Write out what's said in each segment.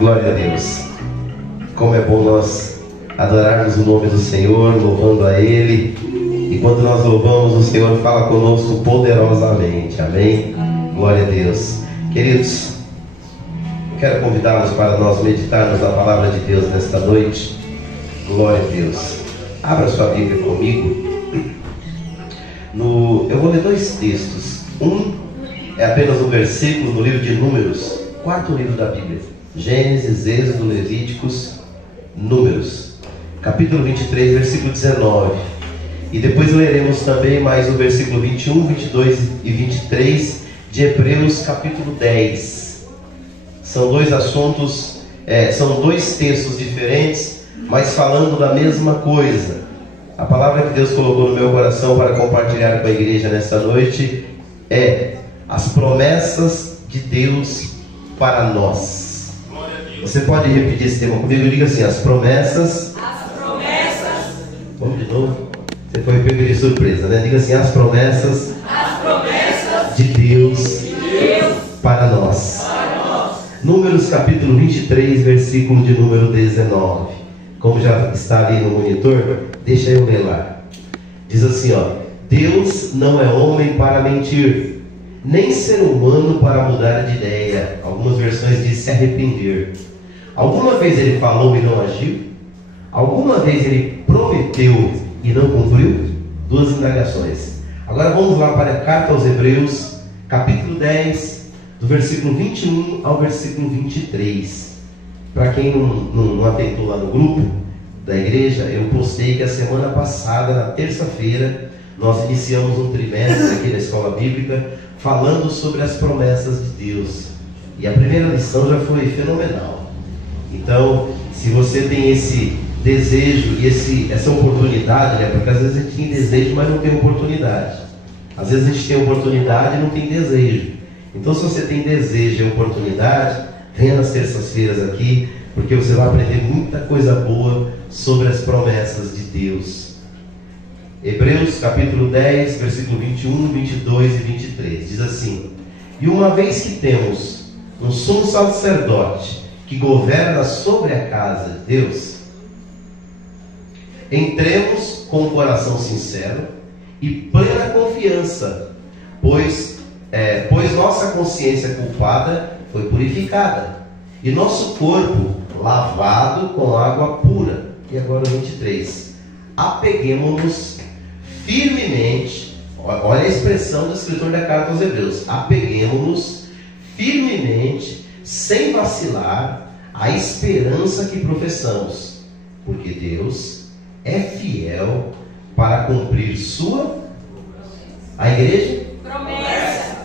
Glória a Deus. Como é bom nós adorarmos o nome do Senhor, louvando a Ele. E quando nós louvamos, o Senhor fala conosco poderosamente. Amém? Glória a Deus. Queridos, eu quero convidá-los para nós meditarmos na palavra de Deus nesta noite. Glória a Deus. Abra sua Bíblia comigo. Eu vou ler dois textos. Um é apenas um versículo no livro de Números, quarto livro da Bíblia. Gênesis, Êxodo, Levíticos, Números, capítulo 23, versículo 19. E depois leremos também mais o versículo 21, 22 e 23 de Hebreus, capítulo 10. São dois assuntos, são dois textos diferentes, mas falando da mesma coisa. A palavra que Deus colocou no meu coração para compartilhar com a igreja nesta noite é as promessas de Deus para nós. Você pode repetir esse tema comigo? Diga assim: as promessas. As promessas. Vamos de novo? Você foi pego de surpresa, né? Diga assim: as promessas. As promessas De Deus. Para nós. Números capítulo 23, versículo de número 19. Como já está ali no monitor, deixa eu ler lá. Diz assim, ó: Deus não é homem para mentir, nem ser humano para mudar de ideia. Algumas versões dizem se arrepender. Alguma vez ele falou e não agiu? Alguma vez ele prometeu e não cumpriu? Duas indagações. Agora vamos lá para a carta aos Hebreus, capítulo 10, do versículo 21 ao versículo 23. Para quem não atentou lá no grupo da igreja, eu postei que a semana passada, na terça-feira, nós iniciamos um trimestre aqui na escola bíblica falando sobre as promessas de Deus. E a primeira lição já foi fenomenal. Então, se você tem esse desejo e essa oportunidade, né? Porque às vezes a gente tem desejo, mas não tem oportunidade. Às vezes a gente tem oportunidade e não tem desejo. Então, se você tem desejo e oportunidade, venha nas terças-feiras aqui, porque você vai aprender muita coisa boa sobre as promessas de Deus. Hebreus capítulo 10, versículo 21, 22 e 23. Diz assim: E uma vez que temos um sumo sacerdote que governa sobre a casa de Deus, entremos com o coração sincero e plena confiança, pois nossa consciência culpada foi purificada, e nosso corpo lavado com água pura. E agora o 23. Apeguemo-nos firmemente, olha a expressão do escritor da carta aos Hebreus: apeguemo-nos firmemente, sem vacilar, à esperança que professamos, porque Deus é fiel para cumprir sua... A igreja?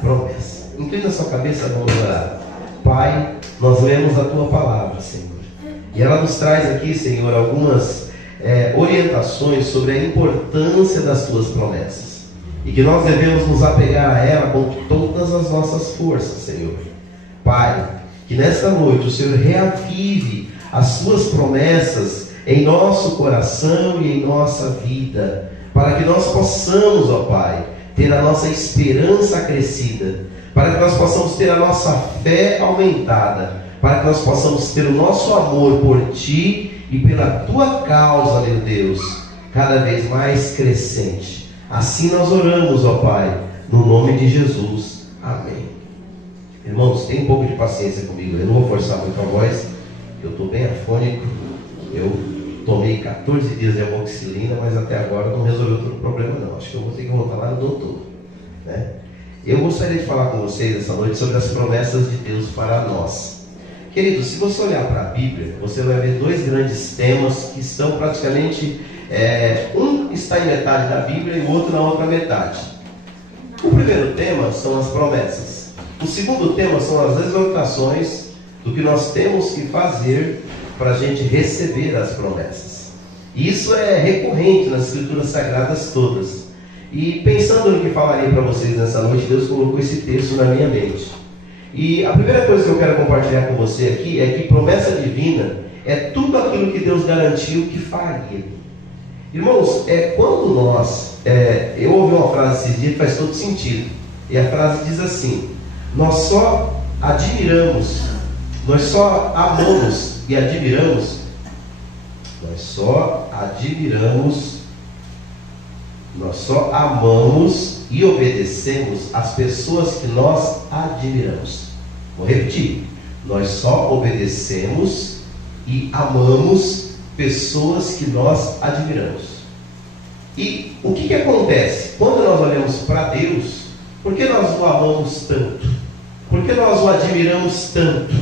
Promessa. Inclina sua cabeça, vamos orar. Pai, nós lemos a Tua palavra, Senhor, e ela nos traz aqui, Senhor, algumas orientações sobre a importância das Tuas promessas, e que nós devemos nos apegar a ela com todas as nossas forças, Senhor. Pai, que nesta noite o Senhor reavive as Tuas promessas em nosso coração e em nossa vida, para que nós possamos, ó Pai, ter a nossa esperança acrescida, para que nós possamos ter a nossa fé aumentada, para que nós possamos ter o nosso amor por Ti e pela Tua causa, meu Deus, cada vez mais crescente. Assim nós oramos, ó Pai, no nome de Jesus. Amém. Irmãos, tenha um pouco de paciência comigo, eu não vou forçar muito a voz, eu estou bem afônico, eu tomei 14 dias de amoxicilina, mas até agora não resolveu todo o problema não. Acho que eu vou ter que voltar lá no doutor, né? Eu gostaria de falar com vocês essa noite sobre as promessas de Deus para nós. Queridos, se você olhar para a Bíblia, você vai ver dois grandes temas que estão praticamente... um está em metade da Bíblia e o outro na outra metade. O primeiro tema são as promessas. O segundo tema são as exortações do que nós temos que fazer para a gente receber as promessas. E isso é recorrente nas Escrituras Sagradas todas. E pensando no que falarei para vocês nessa noite, Deus colocou esse texto na minha mente. E a primeira coisa que eu quero compartilhar com você aqui é que promessa divina é tudo aquilo que Deus garantiu que faria. Irmãos, quando nós... eu ouvi uma frase esses dias que faz todo sentido. E a frase diz assim: nós só admiramos nós só amamos e admiramos, nós só amamos e obedecemos as pessoas que nós admiramos. Vou repetir, nós só obedecemos e amamos pessoas que nós admiramos. E o que acontece? Quando nós olhamos para Deus, por que nós o amamos tanto? Por que nós o admiramos tanto?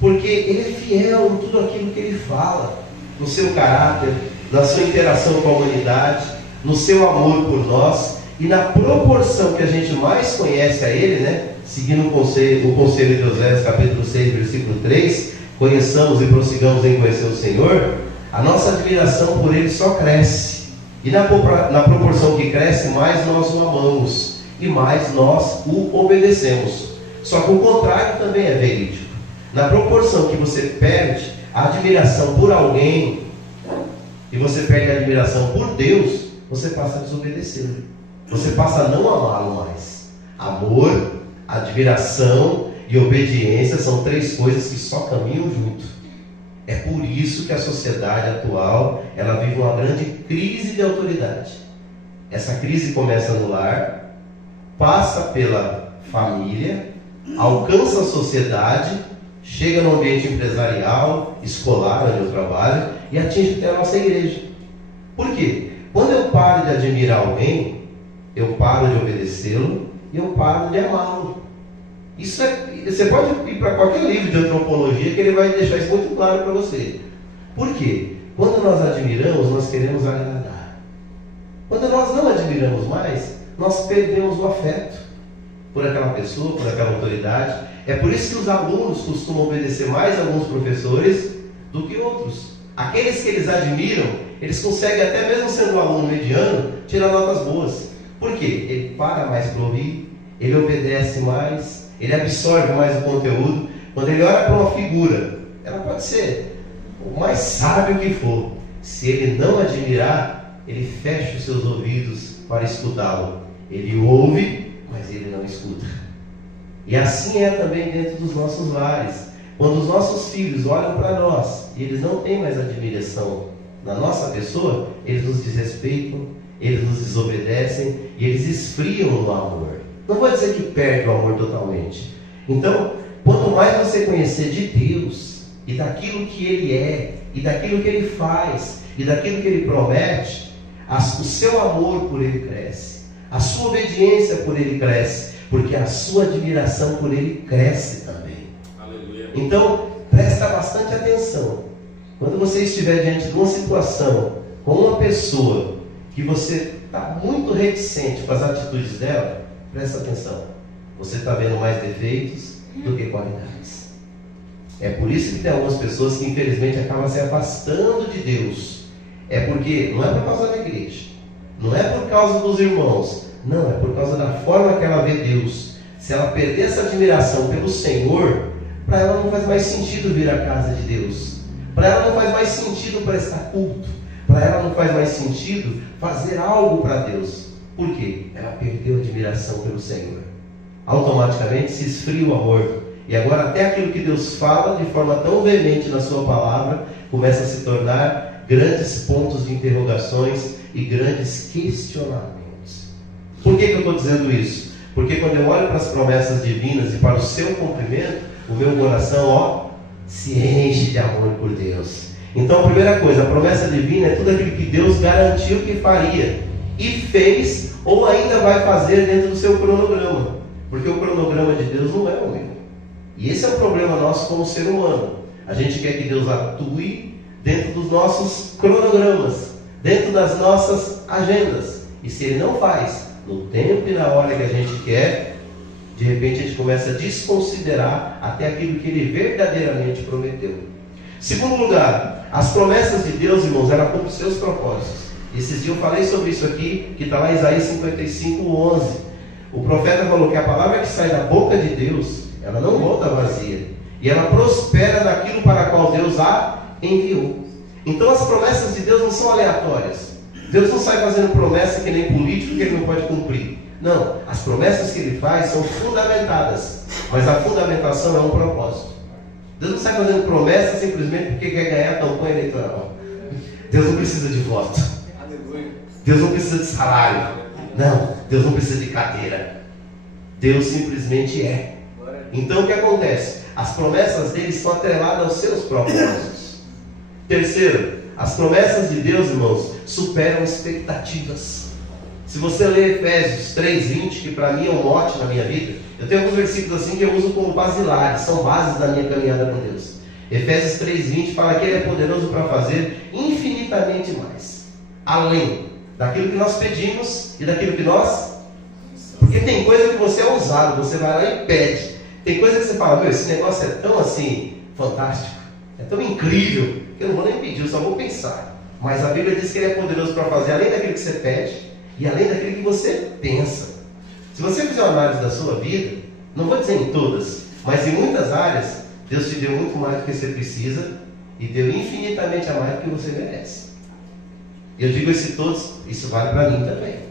Porque Ele é fiel em tudo aquilo que Ele fala, no seu caráter, na sua interação com a humanidade, no seu amor por nós, e na proporção que a gente mais conhece a Ele, né? Seguindo o conselho de Oséias, capítulo 6, versículo 3, conheçamos e prossigamos em conhecer o Senhor, a nossa admiração por Ele só cresce. E na proporção que cresce, mais nós o amamos e mais nós o obedecemos. Só que o contrário também é verídico. Na proporção que você perde a admiração por alguém e você perde a admiração por Deus, você passa a desobedecê-lo. Você passa a não amá-lo mais. Amor, admiração e obediência são três coisas que só caminham junto. É por isso que a sociedade atual, ela vive uma grande crise de autoridade. Essa crise começa no lar, passa pela família, alcança a sociedade, chega no ambiente empresarial, escolar, onde eu trabalho, e atinge até a nossa igreja. Por quê? Quando eu paro de admirar alguém, eu paro de obedecê-lo e eu paro de amá-lo. Isso você pode ir para qualquer livro de antropologia que ele vai deixar isso muito claro para você. Por quê? Quando nós admiramos, nós queremos agradar. Quando nós não admiramos mais, nós perdemos o afeto por aquela pessoa, por aquela autoridade. É por isso que os alunos costumam obedecer mais a alguns professores do que outros. Aqueles que eles admiram, eles conseguem, até mesmo sendo um aluno mediano, tirar notas boas. Por quê? Ele para mais para ouvir, ele obedece mais, ele absorve mais o conteúdo. Quando ele olha para uma figura, ela pode ser o mais sábio que for, se ele não admirar, ele fecha os seus ouvidos para escutá-lo. Ele ouve, mas ele não escuta. E assim é também dentro dos nossos lares. Quando os nossos filhos olham para nós e eles não têm mais admiração na nossa pessoa, eles nos desrespeitam, eles nos desobedecem e eles esfriam no amor. Não vou dizer que perde o amor totalmente. Então, quanto mais você conhecer de Deus e daquilo que Ele é, e daquilo que Ele faz, e daquilo que Ele promete, o seu amor por Ele cresce, a sua obediência por Ele cresce, porque a sua admiração por Ele cresce também. Aleluia. Então, presta bastante atenção. Quando você estiver diante de uma situação com uma pessoa que você está muito reticente com as atitudes dela, presta atenção. Você está vendo mais defeitos do que qualidades. É por isso que tem algumas pessoas que infelizmente acabam se afastando de Deus. É porque não é por causa da igreja, não é por causa dos irmãos, não, é por causa da forma que ela vê Deus. Se ela perder essa admiração pelo Senhor, para ela não faz mais sentido vir à casa de Deus. Para ela não faz mais sentido prestar culto. Para ela não faz mais sentido fazer algo para Deus. Por quê? Ela perdeu a admiração pelo Senhor. Automaticamente se esfria o amor. E agora até aquilo que Deus fala de forma tão veemente na sua palavra começa a se tornar grandes pontos de interrogações e grandes questionamentos. Por que eu estou dizendo isso? Porque quando eu olho para as promessas divinas e para o seu cumprimento, o meu coração, se enche de amor por Deus. Então, a primeira coisa, a promessa divina é tudo aquilo que Deus garantiu que faria e fez ou ainda vai fazer dentro do seu cronograma. Porque o cronograma de Deus não é o meu. E esse é o problema nosso como ser humano. A gente quer que Deus atue dentro dos nossos cronogramas, dentro das nossas agendas. E se Ele não faz no tempo e na hora que a gente quer, de repente a gente começa a desconsiderar até aquilo que Ele verdadeiramente prometeu. Segundo lugar, as promessas de Deus, irmãos, ela cumpre seus propósitos. Esses dias eu falei sobre isso aqui, que está lá em Isaías 55:11. O profeta falou que a palavra que sai da boca de Deus, ela não volta vazia, e ela prospera naquilo para a qual Deus a enviou. Então as promessas de Deus não são aleatórias. Deus não sai fazendo promessa que nem político que Ele não pode cumprir. Não, as promessas que Ele faz são fundamentadas, mas a fundamentação é um propósito. Deus não sai fazendo promessa simplesmente porque quer ganhar a campanha eleitoral. Deus não precisa de voto. Deus não precisa de salário. Não, Deus não precisa de cadeira. Deus simplesmente é. Então o que acontece? As promessas dele são atreladas aos seus propósitos. Terceiro, as promessas de Deus, irmãos, superam expectativas. Se você ler Efésios 3:20, que para mim é um mote na minha vida, eu tenho alguns versículos assim que eu uso como basilares, são bases da minha caminhada com Deus. Efésios 3:20 fala que Ele é poderoso para fazer infinitamente mais, além daquilo que nós pedimos e daquilo que nós... Porque tem coisa que você é ousado, você vai lá e pede. Tem coisa que você fala, meu, esse negócio é tão assim, fantástico, é tão incrível, que eu não vou nem pedir, eu só vou pensar. Mas a Bíblia diz que Ele é poderoso para fazer além daquilo que você pede e além daquilo que você pensa. Se você fizer uma análise da sua vida, não vou dizer em todas, mas em muitas áreas, Deus te deu muito mais do que você precisa e deu infinitamente a mais do que você merece. Eu digo isso todos, isso vale para mim também.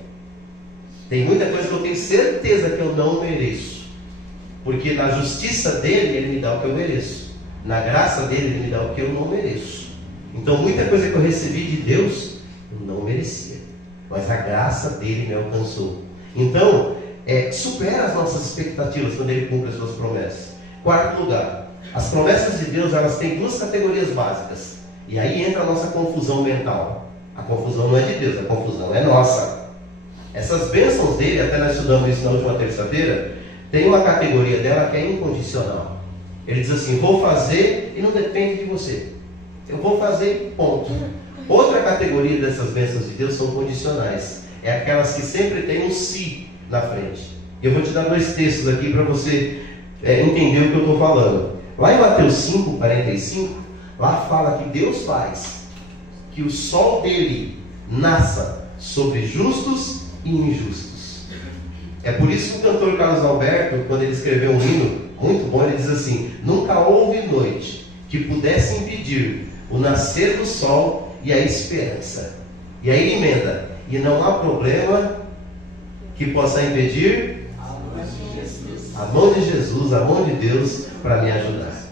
Tem muita coisa que eu tenho certeza que eu não mereço, porque na justiça dele, Ele me dá o que eu mereço, na graça dele, Ele me dá o que eu não mereço. Então muita coisa que eu recebi de Deus, eu não merecia, mas a graça dele me alcançou. Então, supera as nossas expectativas quando Ele cumpre as suas promessas. Quarto lugar, as promessas de Deus, elas têm duas categorias básicas, e aí entra a nossa confusão mental. A confusão não é de Deus, a confusão é nossa. Essas bênçãos dele, até nós estudamos isso na última terça-feira, tem uma categoria dela que é incondicional. Ele diz assim, vou fazer e não depende de você. Eu vou fazer, ponto. Outra categoria dessas bênçãos de Deus são condicionais. É aquelas que sempre tem um se na frente. Eu vou te dar dois textos aqui para você entender o que eu estou falando. Lá em Mateus 5:45, lá fala que Deus faz que o sol dele nasça sobre justos e injustos. É por isso que o cantor Carlos Alberto, quando ele escreveu um hino muito bom, ele diz assim, nunca houve noite que pudesse impedir o nascer do sol e a esperança. E aí ele emenda, e não há problema que possa impedir a mão de Jesus, a mão de Deus para me ajudar.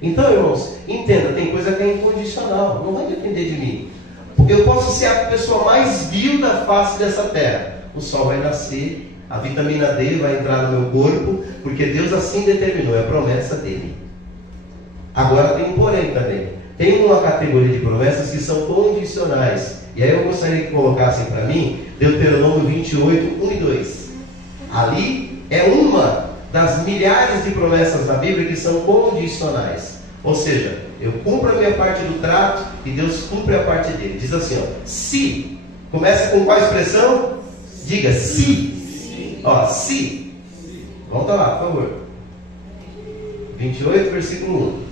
Então, irmãos, entenda, tem coisa que é incondicional, não vai depender de mim. Eu posso ser a pessoa mais vil da face dessa terra, o sol vai nascer, a vitamina D vai entrar no meu corpo, porque Deus assim determinou, é a promessa dele. Agora tem um porém também. Tem uma categoria de promessas que são condicionais, e aí eu gostaria que colocassem para mim Deuteronômio 28, 1 e 2. Ali é uma das milhares de promessas na Bíblia que são condicionais. Ou seja, eu cumpro a minha parte do trato e Deus cumpre a parte dele. Diz assim, ó, se. Começa com qual expressão? Diga se. Ó, se. Volta lá, por favor. 28, versículo 1.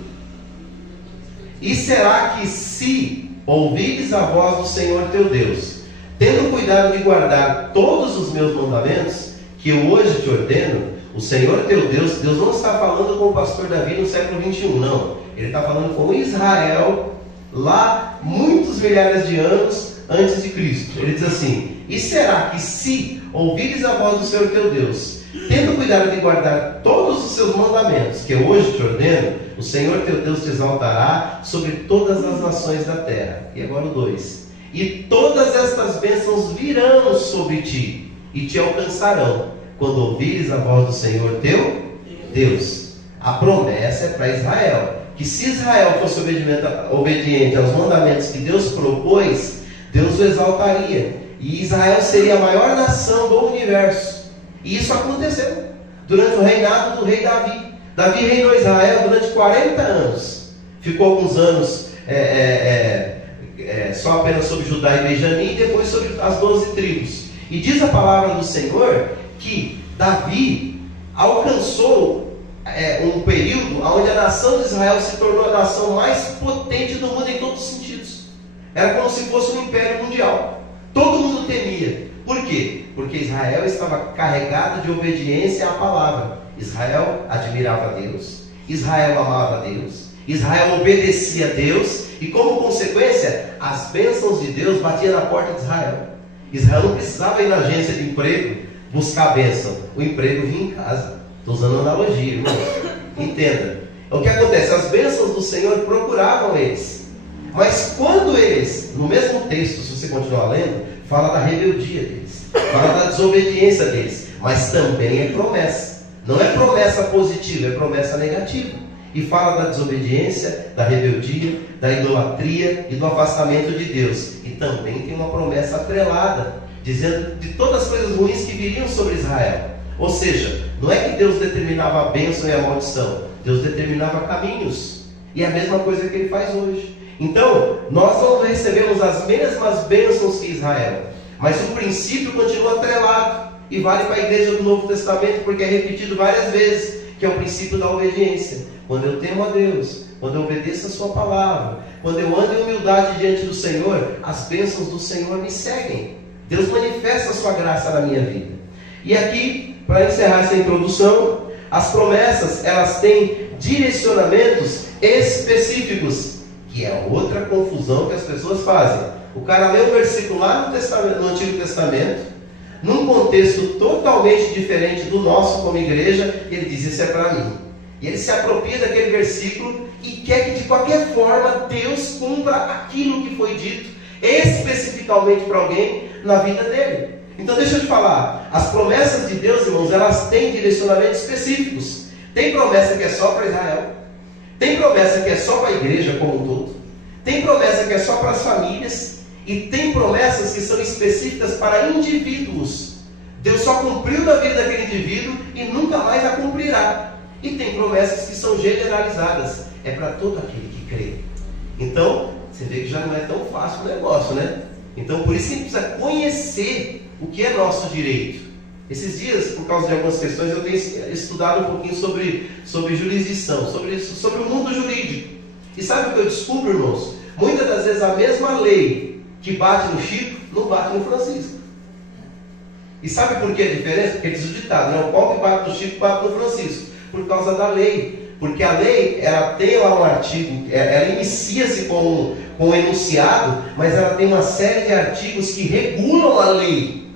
E será que se ouvires a voz do Senhor teu Deus, tendo cuidado de guardar todos os meus mandamentos, que eu hoje te ordeno, o Senhor teu Deus, Deus não está falando com o pastor Davi no século 21, não. Ele está falando com Israel, lá muitos milhares de anos antes de Cristo. Ele diz assim, e será que se ouvires a voz do Senhor teu Deus, tendo cuidado de guardar todos os seus mandamentos, que eu hoje te ordeno, o Senhor teu Deus te exaltará sobre todas as nações da terra. E agora o 2. E todas estas bênçãos virão sobre ti, e te alcançarão, quando ouvires a voz do Senhor teu Deus. A promessa é para Israel, que se Israel fosse obediente aos mandamentos que Deus propôs, Deus o exaltaria, e Israel seria a maior nação do universo. E isso aconteceu durante o reinado do rei Davi. Davi reinou Israel durante 40 anos. Ficou alguns anos só apenas sobre Judá e Benjamim, e depois sobre as 12 tribos. E diz a palavra do Senhor que Davi alcançou um período onde a nação de Israel se tornou a nação mais potente do mundo em todos os sentidos. Era como se fosse um império mundial. Todo mundo temia. Por quê? Porque Israel estava carregado de obediência à palavra. Israel admirava Deus, Israel amava Deus, Israel obedecia a Deus, e como consequência, as bênçãos de Deus batiam na porta de Israel. Israel não precisava ir na agência de emprego buscar a bênção, o emprego vinha em casa. Estou usando analogia, irmão. Entenda. O que acontece? As bênçãos do Senhor procuravam eles. Mas quando eles, no mesmo texto, se você continuar lendo, fala da rebeldia deles, fala da desobediência deles, mas também é promessa. Não é promessa positiva, é promessa negativa. E fala da desobediência, da rebeldia, da idolatria e do afastamento de Deus. E também tem uma promessa atrelada, dizendo de todas as coisas ruins que viriam sobre Israel. Ou seja, não é que Deus determinava a bênção e a maldição, Deus determinava caminhos. E é a mesma coisa que Ele faz hoje. Então, nós não recebemos as mesmas bênçãos que Israel, mas o princípio continua atrelado. E vale para a igreja do Novo Testamento, porque é repetido várias vezes, que é o princípio da obediência. Quando eu temo a Deus, quando eu obedeço a sua palavra, quando eu ando em humildade diante do Senhor, as bênçãos do Senhor me seguem. Deus manifesta a sua graça na minha vida. E aqui, para encerrar essa introdução, as promessas, elas têm direcionamentos específicos, que é outra confusão que as pessoas fazem. O cara lê um versículo lá no Antigo Testamento, num contexto totalmente diferente do nosso como igreja, ele diz: isso é para mim. E ele se apropria daquele versículo e quer que de qualquer forma Deus cumpra aquilo que foi dito especificamente para alguém na vida dele. Então deixa eu te falar, as promessas de Deus, irmãos, elas têm direcionamentos específicos. Tem promessa que é só para Israel, tem promessa que é só para a igreja como um todo, tem promessa que é só para as famílias, e tem promessas que são específicas para indivíduos. Deus só cumpriu na vida daquele indivíduo e nunca mais a cumprirá. E tem promessas que são generalizadas, é para todo aquele que crê. Então, você vê que já não é tão fácil o negócio, né? Então, por isso que a gente precisa conhecer o que é nosso direito. Esses dias, por causa de algumas questões, eu tenho estudado um pouquinho sobre jurisdição, sobre o mundo jurídico. E sabe o que eu descubro, irmãos? Muitas das vezes a mesma lei que bate no Chico, não bate no Francisco. E sabe por que a diferença? Porque diz o ditado, né? O pau que bate no Chico, bate no Francisco. Por causa da lei. Porque a lei, ela tem lá um artigo, ela inicia-se com um enunciado, mas ela tem uma série de artigos que regulam a lei.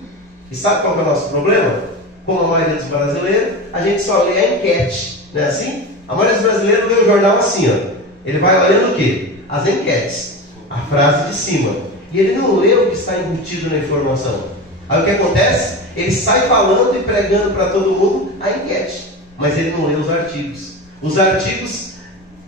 E sabe qual é o nosso problema? Como a maioria dos brasileiros, a gente só lê a enquete. Não é assim? A maioria dos brasileiros lê o jornal assim, ó. Ele vai olhando o quê? As enquetes. A frase de cima. E ele não lê o que está embutido na informação. Aí o que acontece? Ele sai falando e pregando para todo mundo a enquete, mas ele não lê os artigos. Os artigos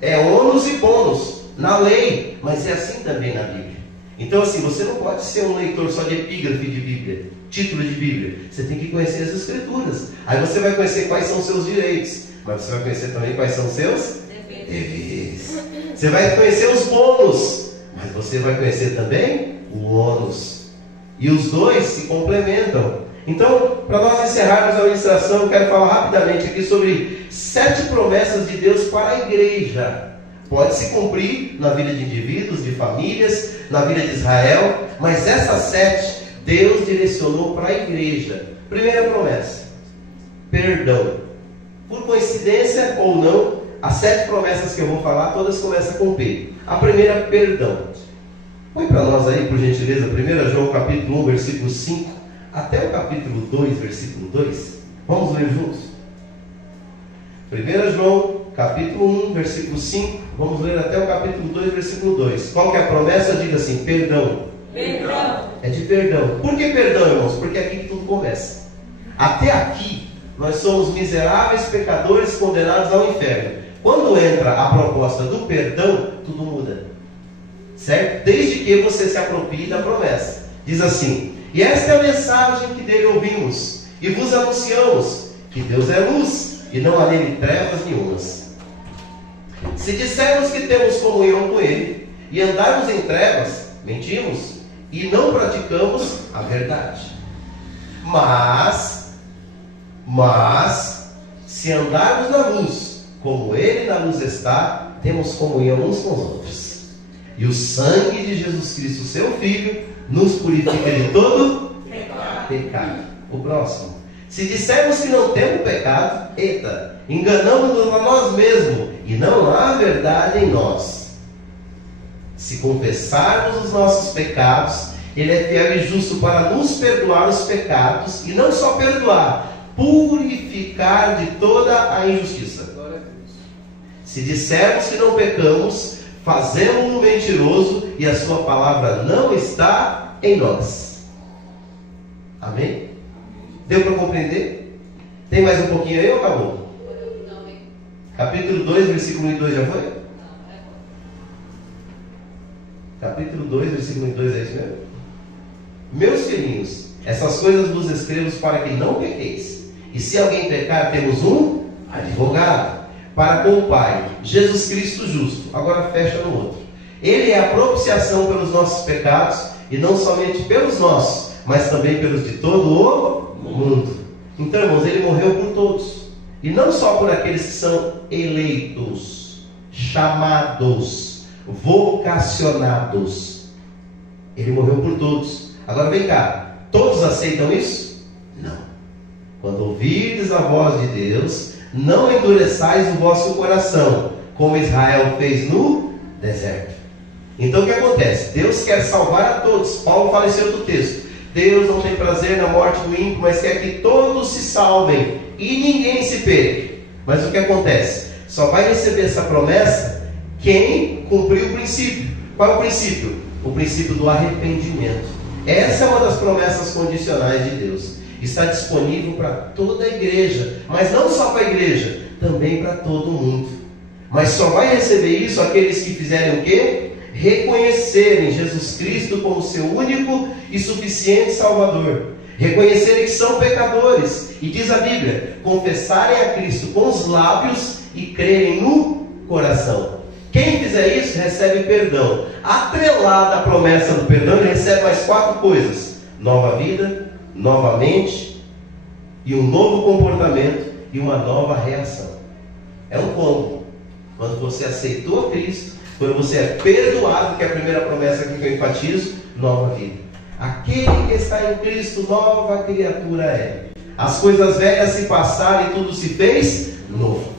é ônus e bônus na lei, mas é assim também na Bíblia. Então assim, você não pode ser um leitor só de epígrafe de Bíblia, título de Bíblia. Você tem que conhecer as Escrituras. Aí você vai conhecer quais são os seus direitos, mas você vai conhecer também quais são os seus deveres. Você vai conhecer os bônus, mas você vai conhecer também o ônus. E os dois se complementam. Então, para nós encerrarmos a ministração, eu quero falar rapidamente aqui sobre 7 promessas de Deus para a igreja. Pode se cumprir na vida de indivíduos, de famílias, na vida de Israel, mas essas 7 Deus direcionou para a igreja. Primeira promessa: perdão. Por coincidência ou não, as 7 promessas que eu vou falar, todas começam com P. A primeira, perdão. Põe para nós aí, por gentileza, 1 João capítulo 1, versículo 5, até o capítulo 2, versículo 2. Vamos ler juntos? 1 João capítulo 1, versículo 5. Vamos ler até o capítulo 2, versículo 2. Qual que é a promessa? Diga assim: perdão. Perdão. É de perdão. Por que perdão, irmãos? Porque é aqui que tudo começa. Até aqui, nós somos miseráveis pecadores condenados ao inferno. Quando entra a proposta do perdão, tudo muda. Certo? Desde que você se aproprie da promessa. Diz assim: e esta é a mensagem que dele ouvimos e vos anunciamos, que Deus é luz e não há nele trevas nenhumas. Se dissermos que temos comunhão com Ele e andarmos em trevas, mentimos e não praticamos a verdade. Mas se andarmos na luz, como Ele na luz está, temos comunhão uns com os outros. E o sangue de Jesus Cristo, seu Filho, nos purifica de todo pecado. O próximo: se dissermos que não temos pecado, enganamos-nos a nós mesmos, e não há verdade em nós. Se confessarmos os nossos pecados, Ele é fiel e justo para nos perdoar os pecados, e não só perdoar, purificar de toda a injustiça. Se dissermos que não pecamos, fazemos-o mentiroso e a sua palavra não está em nós. Amém? Deu para compreender? Tem mais um pouquinho aí ou acabou? Capítulo 2, versículo 1 e 2 já foi? Capítulo 2, versículo 1 e 2 é isso mesmo? Meus filhinhos, essas coisas vos escrevo para que não pequeis. E se alguém pecar, temos um advogado para com o Pai, Jesus Cristo justo. Agora fecha no outro. Ele é a propiciação pelos nossos pecados, e não somente pelos nossos, mas também pelos de todo o mundo. Então, irmãos, ele morreu por todos, e não só por aqueles que são eleitos, chamados, vocacionados. Ele morreu por todos. Agora vem cá, todos aceitam isso? Não. Quando ouvirdes a voz de Deus, não endureçais o vosso coração, como Israel fez no deserto. Então o que acontece? Deus quer salvar a todos. Paulo fala esse outro texto: Deus não tem prazer na morte do ímpio, mas quer que todos se salvem e ninguém se perca. Mas o que acontece? Só vai receber essa promessa quem cumpriu o princípio. Qual é o princípio? O princípio do arrependimento. Essa é uma das promessas condicionais de Deus. Está disponível para toda a igreja, mas não só para a igreja, também para todo mundo. Mas só vai receber isso aqueles que fizerem o quê? Reconhecerem Jesus Cristo como seu único e suficiente Salvador. Reconhecerem que são pecadores. E diz a Bíblia, confessarem a Cristo com os lábios e crerem no coração. Quem fizer isso recebe perdão. Atrelada à promessa do perdão, ele recebe mais 4 coisas: nova vida, nova mente, e um novo comportamento e uma nova reação. É um combo. Quando você aceitou Cristo, quando você é perdoado, que é a primeira promessa que eu enfatizo, nova vida. Aquele que está em Cristo, nova criatura é. As coisas velhas se passaram e tudo se fez novo.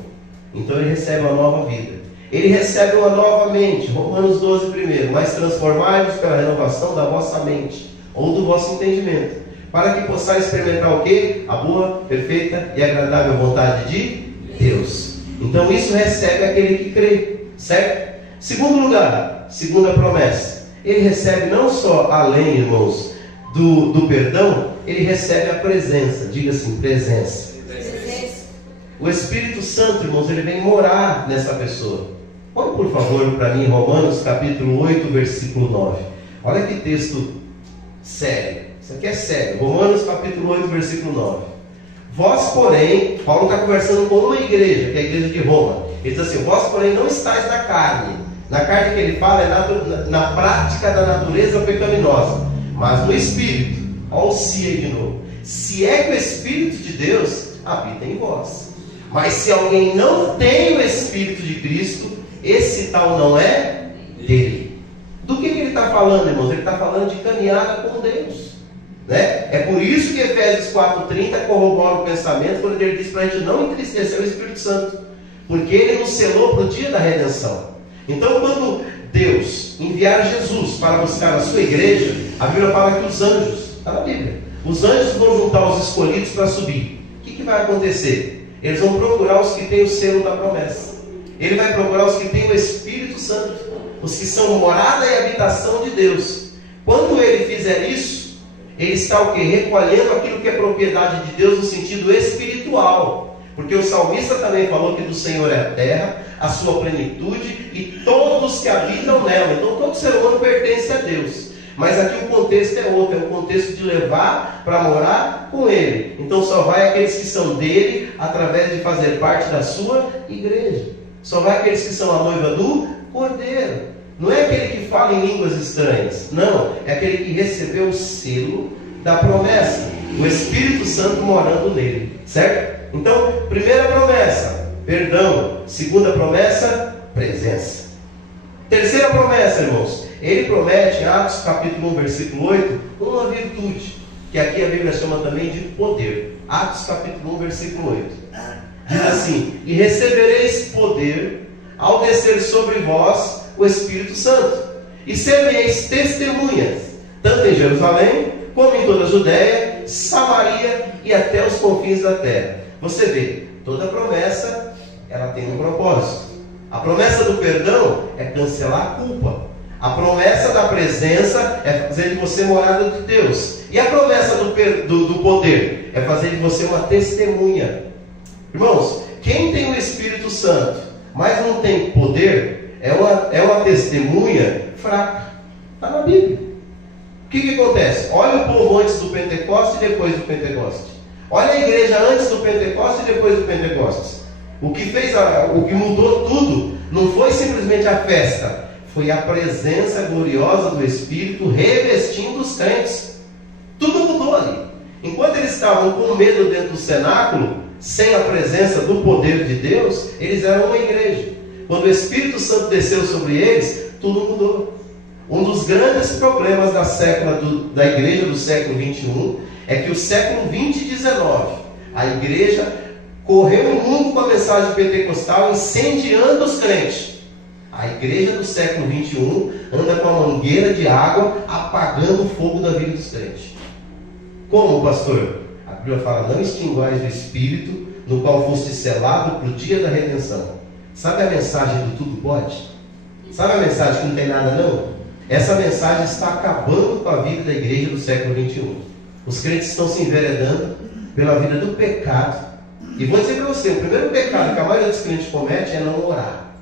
Então ele recebe uma nova vida. Ele recebe uma nova mente. Romanos 12 primeiro: mas transformai-vos pela renovação da vossa mente, ou do vosso entendimento, para que possais experimentar o quê? A boa, perfeita e agradável vontade de Deus. Então isso recebe aquele que crê, certo? Segundo lugar, segunda promessa, ele recebe não só, além, irmãos, do perdão, ele recebe a presença. Diga assim, presença. O Espírito Santo, irmãos, ele vem morar nessa pessoa. Olha por favor para mim Romanos capítulo 8, versículo 9. Olha que texto sério. Isso aqui é sério. Romanos capítulo 8, versículo 9. Vós, porém, Paulo está conversando com uma igreja, que é a igreja de Roma. Ele diz assim: vós, porém, não estáis na carne. Na carne que ele fala é na prática da natureza pecaminosa, mas no Espírito. Olha o se aí de novo. Se é que o Espírito de Deus habita em vós. Mas se alguém não tem o Espírito de Cristo, esse tal não é dele. Do que ele está falando, irmãos? Ele está falando de caminhada com Deus, né? É por isso que Efésios 4,30 corrobora o pensamento, quando ele diz para a gente não entristecer o Espírito Santo, porque ele nos selou para o dia da redenção. Então, quando Deus enviar Jesus para buscar a sua igreja, a Bíblia fala que os anjos, está na Bíblia, os anjos vão juntar os escolhidos para subir. O que vai acontecer? Eles vão procurar os que têm o selo da promessa. Ele vai procurar os que têm o Espírito Santo, os que são morada e habitação de Deus. Quando ele fizer isso, ele está o quê? Recolhendo aquilo que é propriedade de Deus no sentido espiritual. Porque o salmista também falou que do Senhor é a terra, a sua plenitude e todos que habitam nela. Então todo ser humano pertence a Deus. Mas aqui o contexto é outro, é o contexto de levar para morar com Ele. Então só vai aqueles que são dele através de fazer parte da sua igreja. Só vai aqueles que são a noiva do Cordeiro. Não é aquele que fala em línguas estranhas. Não, é aquele que recebeu o selo da promessa, o Espírito Santo morando nele, certo? Então, primeira promessa, perdão. Segunda promessa, presença. Terceira promessa, irmãos, ele promete em Atos capítulo 1, versículo 8, uma virtude, que aqui a Bíblia chama também de poder. Atos capítulo 1, versículo 8. Diz assim: e recebereis poder ao descer sobre vós o Espírito Santo, e sereis testemunhas, tanto em Jerusalém, como em toda a Judéia, Samaria e até os confins da terra. Você vê, toda promessa, ela tem um propósito. A promessa do perdão é cancelar a culpa. A promessa da presença é fazer de você morada de Deus. E a promessa do poder é fazer de você uma testemunha. Irmãos, quem tem o Espírito Santo, mas não tem poder, é uma testemunha fraca. Está na Bíblia. O que acontece? Olha o povo antes do Pentecostes e depois do Pentecostes. Olha a igreja antes do Pentecostes e depois do Pentecostes. O que mudou tudo não foi simplesmente a festa, foi a presença gloriosa do Espírito revestindo os crentes. Tudo mudou ali. Enquanto eles estavam com medo dentro do cenáculo, sem a presença do poder de Deus, eles eram uma igreja. Quando o Espírito Santo desceu sobre eles, tudo mudou. Um dos grandes problemas da igreja do século 21 é que o século 20 e 19, a igreja correu o mundo com a mensagem pentecostal incendiando os crentes. A igreja do século 21 anda com a mangueira de água apagando o fogo da vida dos crentes. Como, pastor? A Bíblia fala: não extinguais o Espírito, no qual foste selado para o dia da redenção. Sabe a mensagem do tudo pode? Sabe a mensagem que não tem nada não? Essa mensagem está acabando com a vida da igreja do século 21. Os crentes estão se enveredando pela vida do pecado. E vou dizer para você, o primeiro pecado que a maioria dos crentes comete é não orar.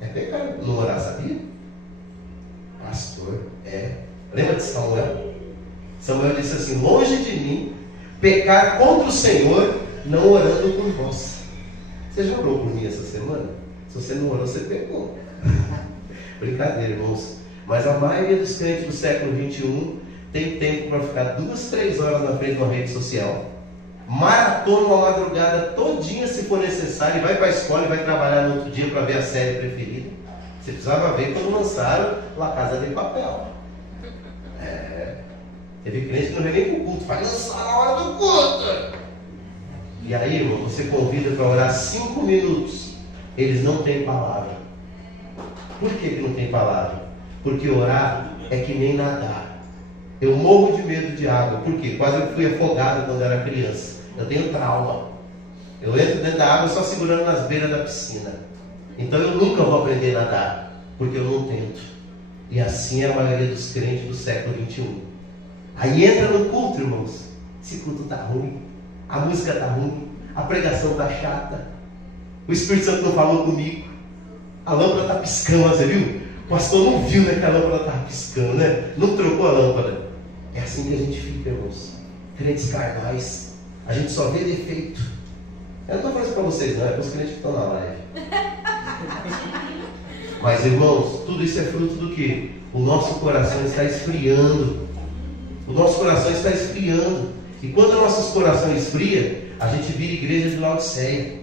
É pecado não orar, sabia? Pastor, lembra de Samuel? Samuel disse assim: longe de mim pecar contra o Senhor, não orando por vós. Você já orou por mim essa semana? Se você não orou, você pecou. Brincadeira, irmãos. Mas a maioria dos crentes do século 21 tem tempo para ficar 2, 3 horas na frente de uma rede social. Maratona uma madrugada todinha, se for necessário, e vai para a escola e vai trabalhar no outro dia para ver a série preferida. Você precisava ver quando lançaram La Casa de Papel. Teve crente que não veio nem para o culto, vai lançar na hora do culto. E aí, irmão, você convida para orar 5 minutos. Eles não têm palavra. Por que não tem palavra? Porque orar é que nem nadar. Eu morro de medo de água. Por quê? Quase eu fui afogado quando era criança. Eu tenho trauma. Eu entro dentro da água só segurando nas beiras da piscina. Então eu nunca vou aprender a nadar, porque eu não tento. E assim é a maioria dos crentes do século 21. Aí entra no culto, irmãos. Esse culto está ruim. A música está ruim. A pregação está chata. O Espírito Santo não falou comigo. A lâmpada está piscando, você viu? O pastor não viu, né, que a lâmpada estava piscando, né? Não trocou a lâmpada. É assim que a gente fica, irmãos. Crentes carnais. A gente só vê defeito. Eu não estou falando isso para vocês, não. É para os crentes que estão na live. Mas, irmãos, tudo isso é fruto do quê? O nosso coração está esfriando. O nosso coração está esfriando. E quando nossos corações esfriam, a gente vira igreja de Laodiceia.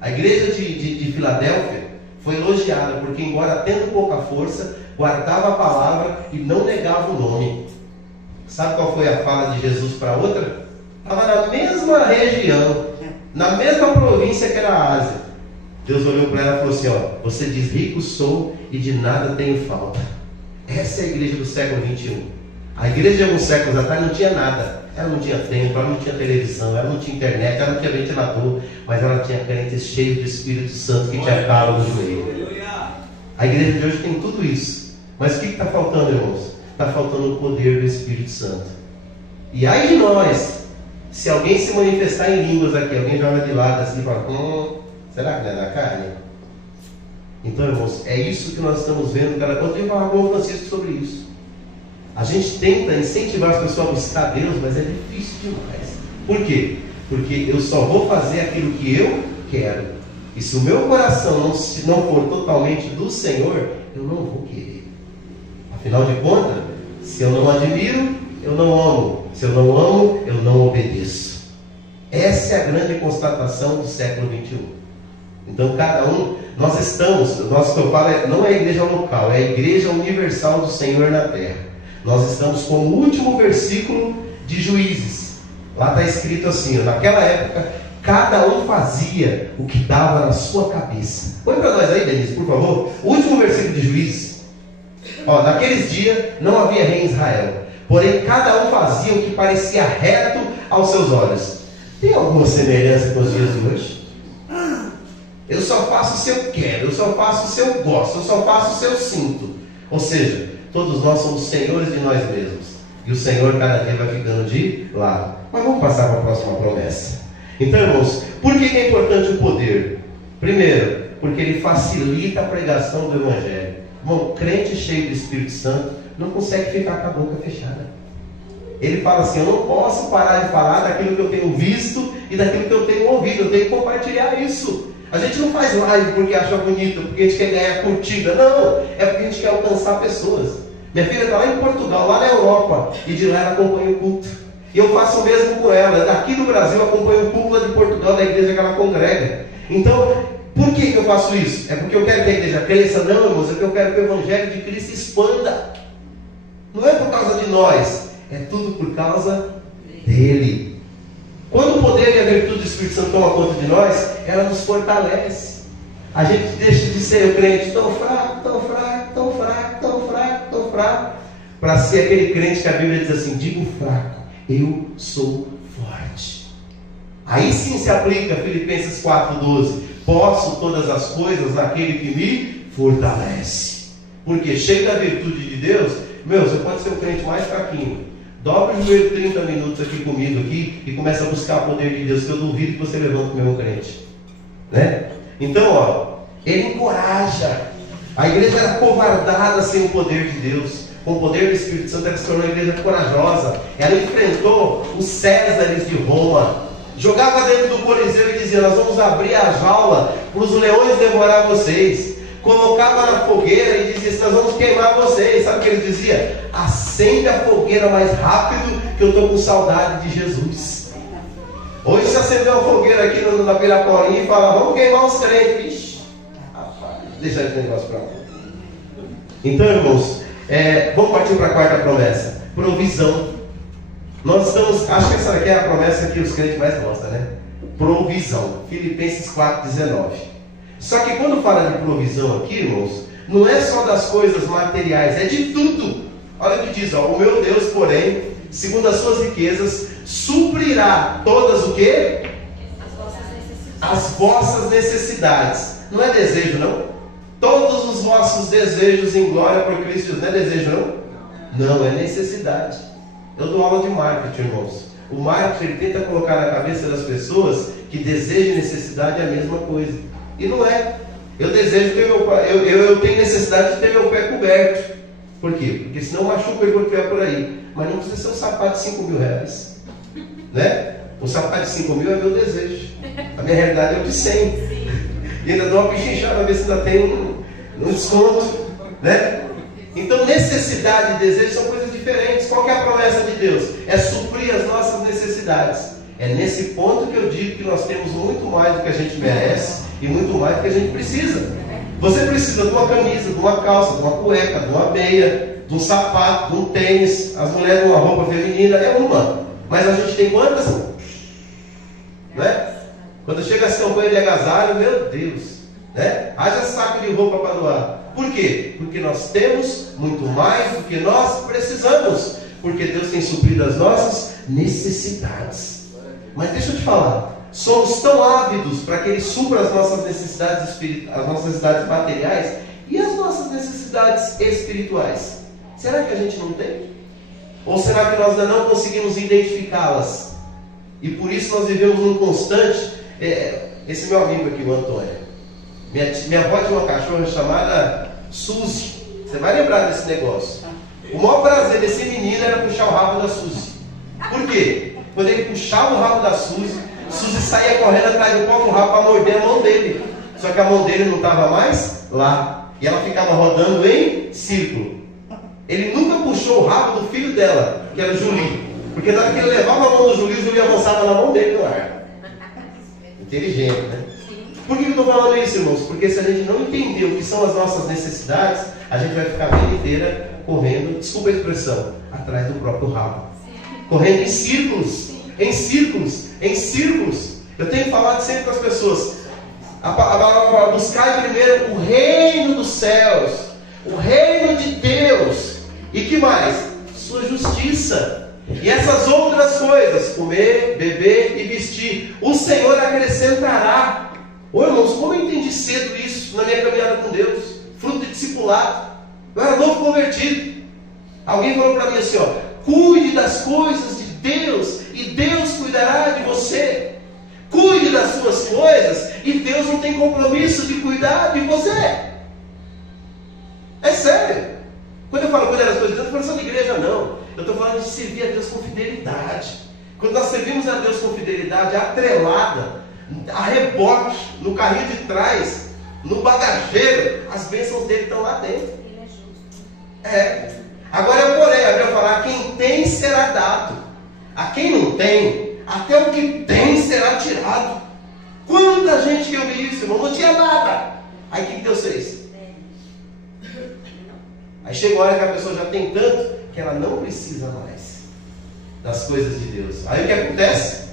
A igreja de Filadélfia foi elogiada, porque embora tendo pouca força, guardava a palavra e não negava o nome. Sabe qual foi a fala de Jesus para outra? Estava na mesma região, na mesma província que era a Ásia. Deus olhou para ela e falou assim: ó, você diz rico sou e de nada tenho falta. Essa é a igreja do século 21. A igreja de alguns séculos atrás não tinha nada. Ela não tinha templo, ela não tinha televisão, ela não tinha internet, ela não tinha ventilador, mas ela tinha crentes cheios do Espírito Santo que tinha calo no joelho. A igreja de hoje tem tudo isso. Mas o que está faltando, irmãos? Está faltando o poder do Espírito Santo. E aí de nós, se alguém se manifestar em línguas aqui, alguém joga de lado assim e fala: será que não é da carne? Então, irmãos, é isso que nós estamos vendo cada quanto. Eu falava com o Francisco sobre isso. A gente tenta incentivar as pessoas a buscar Deus, mas é difícil demais. Por quê? Porque eu só vou fazer aquilo que eu quero. E se o meu coração não for totalmente do Senhor, eu não vou querer. Afinal de contas, se eu não admiro, eu não amo. Se eu não amo, eu não obedeço. Essa é a grande constatação do século 21. Então cada um, nós estamos, nosso que eu falo não é a igreja local, é a igreja universal do Senhor na terra. Nós estamos com o último versículo de Juízes. Lá está escrito assim: naquela época, cada um fazia o que dava na sua cabeça. Põe para nós aí, Denise, por favor. O último versículo de Juízes. Naqueles dias não havia rei em Israel, porém cada um fazia o que parecia reto aos seus olhos. Tem alguma semelhança com os dias de hoje? Eu só faço se eu quero, eu só faço se eu gosto, eu só faço se eu sinto. Ou seja, todos nós somos senhores de nós mesmos. E o Senhor cada dia vai ficando de lado. Mas vamos passar para a próxima promessa. Então, irmãos, por que é importante o poder? Primeiro, porque ele facilita a pregação do Evangelho. Irmão, crente cheio do Espírito Santo não consegue ficar com a boca fechada. Ele fala assim: eu não posso parar de falar daquilo que eu tenho visto e daquilo que eu tenho ouvido. Eu tenho que compartilhar isso. A gente não faz live porque acha bonito, porque a gente quer ganhar curtida. Não, é porque a gente quer alcançar pessoas. Minha filha está lá em Portugal, lá na Europa, e de lá ela acompanha o culto. E eu faço o mesmo com ela. Daqui do Brasil eu acompanho o culto lá de Portugal, da igreja que ela congrega. Então, por que eu faço isso? É porque eu quero que a igreja cresça? Não, irmãos, é porque eu quero que o Evangelho de Cristo expanda. Não é por causa de nós, é tudo por causa dele. Quando o poder e a virtude do Espírito Santo toma conta de nós, ela nos fortalece. A gente deixa de ser o crente tão fraco, tão fraco, tão fraco, tão fraco, tão fraco, para ser aquele crente que a Bíblia diz assim: digo fraco, eu sou forte. Aí sim se aplica Filipenses 4,12: posso todas as coisas naquele que me fortalece. Porque cheio da virtude de Deus, meu, você pode ser o crente mais fraquinho. Dobra o joelho 30 minutos aqui comigo aqui e começa a buscar o poder de Deus, que eu duvido que você levante o mesmo crente, né? Então, ó, ele encoraja. A igreja era covardada sem o poder de Deus. Com o poder do Espírito Santo, ela se tornou uma igreja corajosa. Ela enfrentou os Césares de Roma, jogava dentro do Coliseu e dizia: nós vamos abrir a jaula para os leões devorar vocês. Colocava na fogueira e dizia: nós vamos queimar vocês. Sabe o que ele dizia? Acende a fogueira mais rápido, que eu estou com saudade de Jesus. Hoje se acendeu uma fogueira aqui na Piraporinha e fala: vamos queimar os crentes. Ixi, rapaz, deixa esse negócio para lá. Então, irmãos, vamos partir para a quarta promessa: provisão. Nós estamos, acho que essa aqui é a promessa que os crentes mais gostam, né? Provisão. Filipenses 4,19. Só que quando fala de provisão aqui, irmãos, não é só das coisas materiais, é de tudo. Olha o que diz, ó: o meu Deus, porém, segundo as suas riquezas, suprirá todas o quê? As vossas necessidades. Não é desejo, não? Todos os vossos desejos em glória por Cristo Jesus. Não é desejo, não? Não, é necessidade. Eu dou aula de marketing, irmãos. O marketing, ele tenta colocar na cabeça das pessoas que desejo e necessidade é a mesma coisa. E não é. Eu desejo ter eu tenho necessidade de ter meu pé coberto. Por quê? Porque senão machuca ele quando estiver por aí. Mas não precisa ser um sapato de 5 mil reais, né? Um sapato de 5 mil é meu desejo. A minha realidade é o de 100. E ainda dou uma pichinchada para ver se ainda tem um desconto, né? Então necessidade e desejo são coisas diferentes. Qual que é a promessa de Deus? É suprir as nossas necessidades. É nesse ponto que eu digo que nós temos muito mais do que a gente merece e muito mais do que a gente precisa. Você precisa de uma camisa, de uma calça, de uma cueca, de uma meia, de um sapato, de um tênis. As mulheres de uma roupa feminina, é uma. Mas a gente tem quantas? Né? Quando chega essa campanha de agasalho, meu Deus, né? Haja saco de roupa para doar. Por quê? Porque nós temos muito mais do que nós precisamos. Porque Deus tem suprido as nossas necessidades. Mas deixa eu te falar, somos tão ávidos para que Ele supra as nossas necessidades as nossas necessidades materiais e as nossas necessidades espirituais. Será que a gente não tem? Ou será que nós ainda não conseguimos identificá-las? E por isso nós vivemos num constante... esse meu amigo aqui, o Antônio, minha avó tinha uma cachorra chamada Suzy. Você vai lembrar desse negócio. O maior prazer desse menino era puxar o rabo da Suzy. Por quê? Quando ele puxava o rabo da Suzy saía correndo atrás do próprio rabo para morder a mão dele. Só que a mão dele não estava mais lá. E ela ficava rodando em círculo. Ele nunca puxou o rabo do filho dela, que era o Juli. Porque na hora que ele levava a mão do Juli, o Juli avançava na mão dele no ar. Inteligente, né? Por que eu estou falando isso, irmãos? Porque se a gente não entender o que são as nossas necessidades, a gente vai ficar a vida inteira correndo, desculpa a expressão, atrás do próprio rabo. Correndo em círculos, em círculos, em círculos. Eu tenho falado sempre com as pessoas: buscar primeiro o reino dos céus, o reino de Deus. E que mais? Sua justiça. E essas outras coisas, comer, beber e vestir, o Senhor acrescentará. Ô irmãos, como eu entendi cedo isso na minha caminhada com Deus? Fruto de discipulado. Eu era novo convertido. Alguém falou para mim assim, ó, cuide das coisas de Deus e Deus cuidará de você. Cuide das suas coisas e Deus não tem compromisso de cuidar de você. É sério. Quando eu falo cuidar das coisas de Deus, eu não estou falando só de igreja, não. Eu estou falando de servir a Deus com fidelidade. Quando nós servimos a Deus com fidelidade, atrelada, a reboque, no carrinho de trás, no bagageiro, as bênçãos dele estão lá dentro. Agora eu porém, a Bíblia falar, quem tem será dado. A quem não tem, até o que tem será tirado. Quanta gente que eu vi isso, irmão, não tinha nada. Aí o que Deus fez? Aí chegou a hora que a pessoa já tem tanto que ela não precisa mais das coisas de Deus. Aí o que acontece?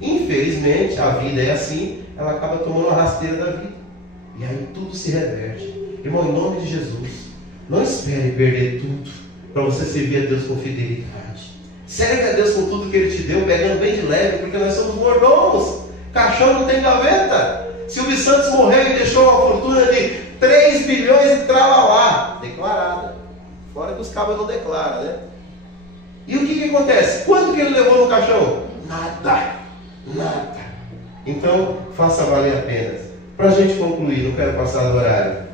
Infelizmente, a vida é assim, ela acaba tomando uma rasteira da vida. E aí tudo se reverte. Irmão, em nome de Jesus, não espere perder tudo para você servir a Deus com fidelidade. Serve a Deus com tudo que Ele te deu, pegando bem de leve, porque nós somos mordomos. Caixão não tem gaveta. Silvio Santos morreu e deixou uma fortuna de 3 bilhões e tralalá. Declarada. Fora que os cabos não declaram, né? E o que acontece? Quanto que ele levou no caixão? Nada. Nada. Então, faça valer a pena. Para a gente concluir, não quero passar do horário.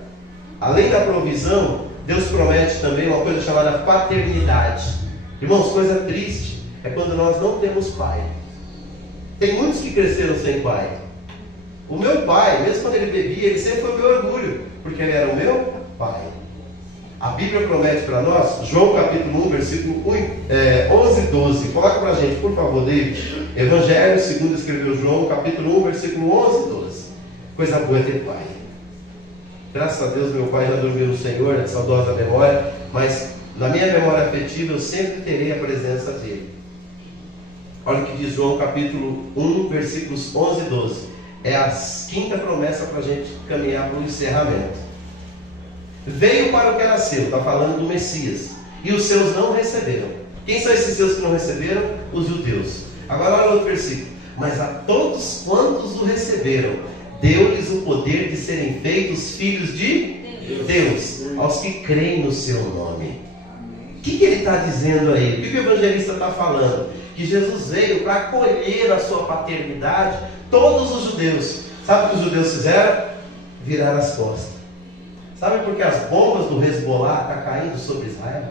Além da provisão, Deus promete também uma coisa chamada paternidade. Irmãos, coisa triste é quando nós não temos pai. Tem muitos que cresceram sem pai. O meu pai, mesmo quando ele bebia, ele sempre foi o meu orgulho, porque ele era o meu pai. A Bíblia promete para nós, João capítulo 1, versículo 11 e 12. Coloca para a gente, por favor, David. Evangelho, segundo escreveu João, capítulo 1, versículo 11 e 12. Coisa boa é ter pai. Graças a Deus, meu pai já dormiu no Senhor, na saudosa memória, mas na minha memória afetiva eu sempre terei a presença dele. Olha o que diz João capítulo 1, versículos 11 e 12. É a quinta promessa para a gente caminhar para o encerramento. Veio para o que era seu, está falando do Messias, e os seus não receberam. Quem são esses seus que não receberam? Os judeus. Agora olha o outro versículo. Mas a todos quantos o receberam, deu-lhes o poder de serem feitos filhos de Deus, aos que creem no seu nome. O que ele está dizendo aí? O que o evangelista está falando? Que Jesus veio para acolher a sua paternidade todos os judeus. Sabe o que os judeus fizeram? Viraram as costas. Sabe por que as bombas do Hezbollah estão caindo sobre Israel?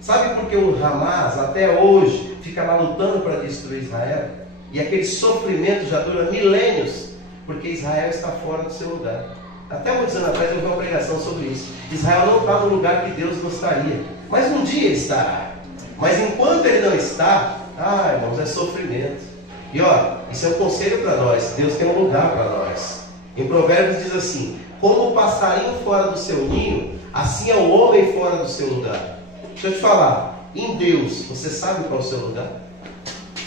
Sabe por que o Hamas até hoje fica lá lutando para destruir Israel? E aquele sofrimento já dura milênios, porque Israel está fora do seu lugar. Até muitos anos atrás eu vi uma pregação sobre isso. Israel não está no lugar que Deus gostaria, mas um dia ele estará. Mas enquanto ele não está, irmãos, é sofrimento. E ó, isso é um conselho para nós. Deus tem um lugar para nós. Em Provérbios diz assim: como o passarinho fora do seu ninho, assim é o homem fora do seu lugar. Deixa eu te falar, em Deus, você sabe qual é o seu lugar?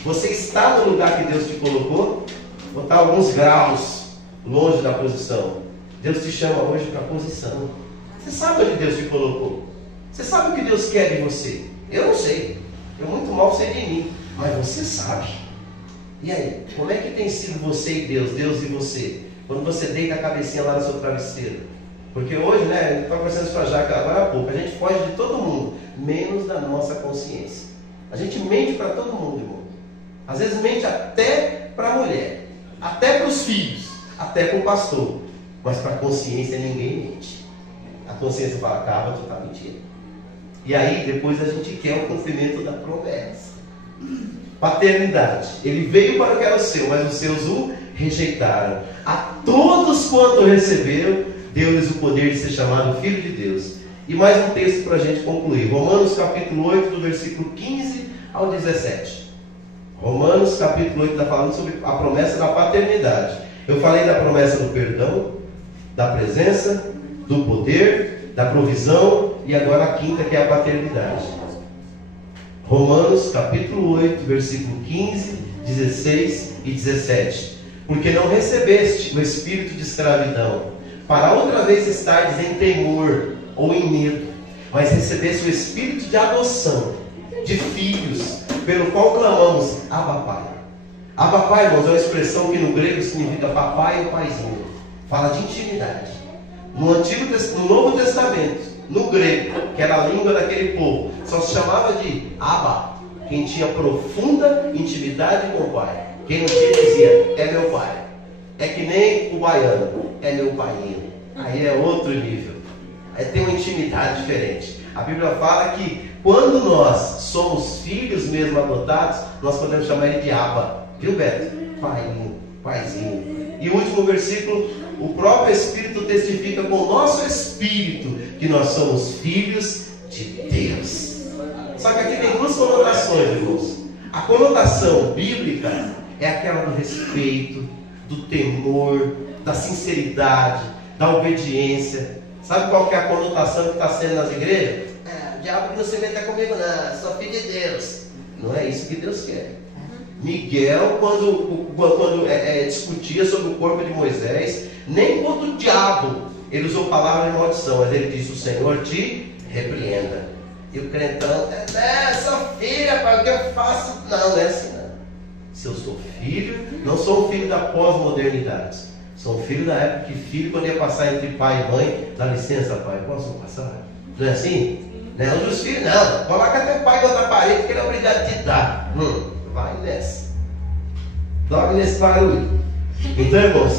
Você está no lugar que Deus te colocou? Ou está alguns graus longe da posição? Deus te chama hoje para a posição. Você sabe onde Deus te colocou? Você sabe o que Deus quer de você? Eu não sei. Eu muito mal sei de mim. Mas você sabe. E aí, como é que tem sido você e Deus, Deus e você? Quando você deita a cabecinha lá no seu travesseiro. Porque hoje, né, eu estava conversando isso com a Jaca agora há pouco, a gente foge de todo mundo, menos da nossa consciência. A gente mente para todo mundo, irmão. Às vezes mente até para a mulher, até para os filhos, até para o pastor. Mas para a consciência ninguém mente. A consciência fala, acaba, tu está mentindo. E aí depois a gente quer o cumprimento da promessa. Paternidade. Ele veio para o que era o seu, mas os seus o rejeitaram. A todos quanto receberam, deu-lhes o poder de ser chamado Filho de Deus. E mais um texto para a gente concluir. Romanos capítulo 8, do versículo 15 ao 17. Romanos capítulo 8 está falando sobre a promessa da paternidade. Eu falei da promessa do perdão, da presença, do poder, da provisão, e agora a quinta, que é a paternidade. Romanos capítulo 8, versículo 15, 16 e 17. Porque não recebeste o espírito de escravidão, para outra vez estardes em temor ou em medo, mas recebeste o espírito de adoção, de filhos, pelo qual clamamos, Abba Pai. Abba Pai, irmãos, é uma expressão que no grego significa papai ou paizinho. Fala de intimidade. No Novo Testamento, no grego, que era a língua daquele povo, só se chamava de Abba quem tinha profunda intimidade com o pai. Quem não tinha dizia, é meu pai. É que nem o baiano, é meu paiinho. Aí é outro nível. Aí tem uma intimidade diferente. A Bíblia fala que quando nós somos filhos mesmo adotados, nós podemos chamar ele de Abba. Viu, Beto? Paiinho, paizinho. E o último versículo, o próprio Espírito testifica com o nosso Espírito que nós somos filhos de Deus. Só que aqui tem duas conotações, irmãos. A conotação bíblica é aquela do respeito, do temor, da sinceridade, da obediência. Sabe qual que é a conotação que está sendo nas igrejas? O diabo que não se meta comigo não, sou filho de Deus. Não é isso que Deus quer. Miguel, quando discutia sobre o corpo de Moisés, nem contra o diabo ele usou palavra de maldição, mas ele disse: o Senhor te repreenda. E o crentão, sou filha, pai, o que eu faço? Não é assim não. Se eu sou filho, não sou um filho da pós-modernidade. Sou um filho da época que filho, quando ia passar entre pai e mãe, dá licença, pai, posso passar? Não é assim? Não é onde os filhos, não. Coloca até o pai contra a parede, que ele é obrigado a te dar. Vai nessa. Dorme nesse barulho. Então, irmãos,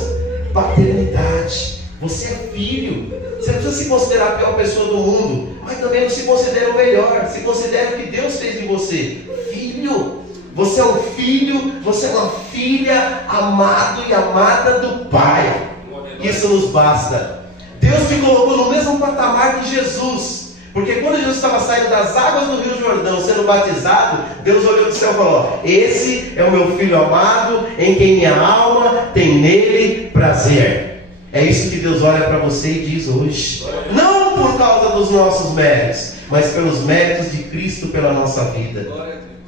paternidade. Você é filho. Você não precisa se considerar a pior pessoa do mundo, mas também não se considera o melhor. Se considera o que Deus fez em você. Filho. Você é um filho, você é uma filha, amado e amada do Pai. Isso nos basta. Deus te colocou no mesmo patamar que Jesus. Porque quando Jesus estava saindo das águas do Rio Jordão, sendo batizado, Deus olhou do céu e falou: esse é o meu filho amado, em quem minha alma tem nele prazer. É isso que Deus olha para você e diz hoje. Não por causa dos nossos méritos, mas pelos méritos de Cristo pela nossa vida.